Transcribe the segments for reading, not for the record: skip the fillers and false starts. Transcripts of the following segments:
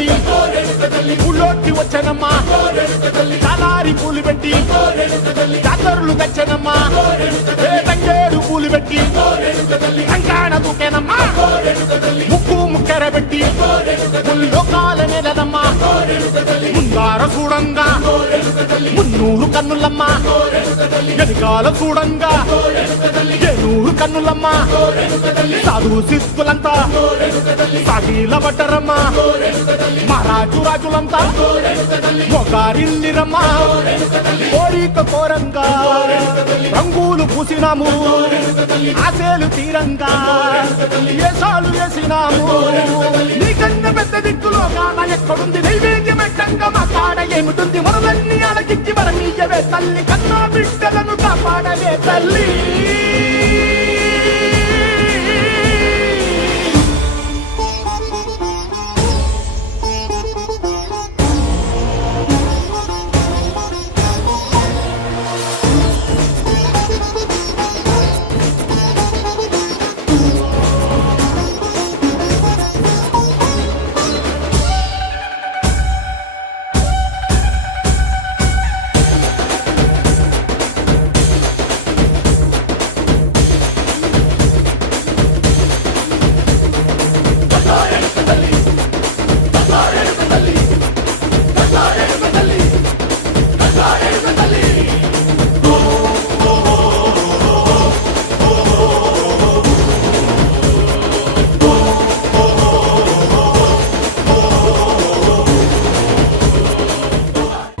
పెట్టి ఊళ్ళోకి వచ్చానమ్మా చాలారి పూలు పెట్టి జాతరులు తెచ్చానమ్మా తంగేడు పూలు పెట్టి కంకాణ దూకేనమ్మా ముక్కు ముక్కెర పెట్టి ముల్లోకాల నెలనమ్మా ముందార చూడంగా మున్నూరు కన్నులమ్మా వెనకాల చూడంగా ఏనూరు కన్నులమ్మా సాధు శిస్తులంతా సాగిల పడ్డరమ్మా మహారాజు రాజులంతా మొగారిల్లిరమ్మా కోరిక కోరంగా రంగులు పూసినాము ఆశలు తీరంగా ఏసాలు వేసినాము నీకన్నా పెద్ద దిక్కులో కాన ఎక్కడుంది నైవేద్యం ఎట్టంగా మా కాడ ఏమిటుంది మనలన్నీ అలకిచ్చి మరమీయవే తల్లి కన్నా బిడ్డలను కాపాడవే తల్లి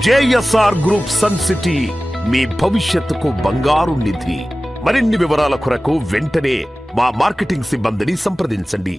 జేఎస్ఆర్ గ్రూప్ సన్ సిటీ మీ భవిష్యత్తుకు బంగారు నిధి. మరిన్ని వివరాల కొరకు వెంటనే మా మార్కెటింగ్ సిబ్బందిని సంప్రదించండి.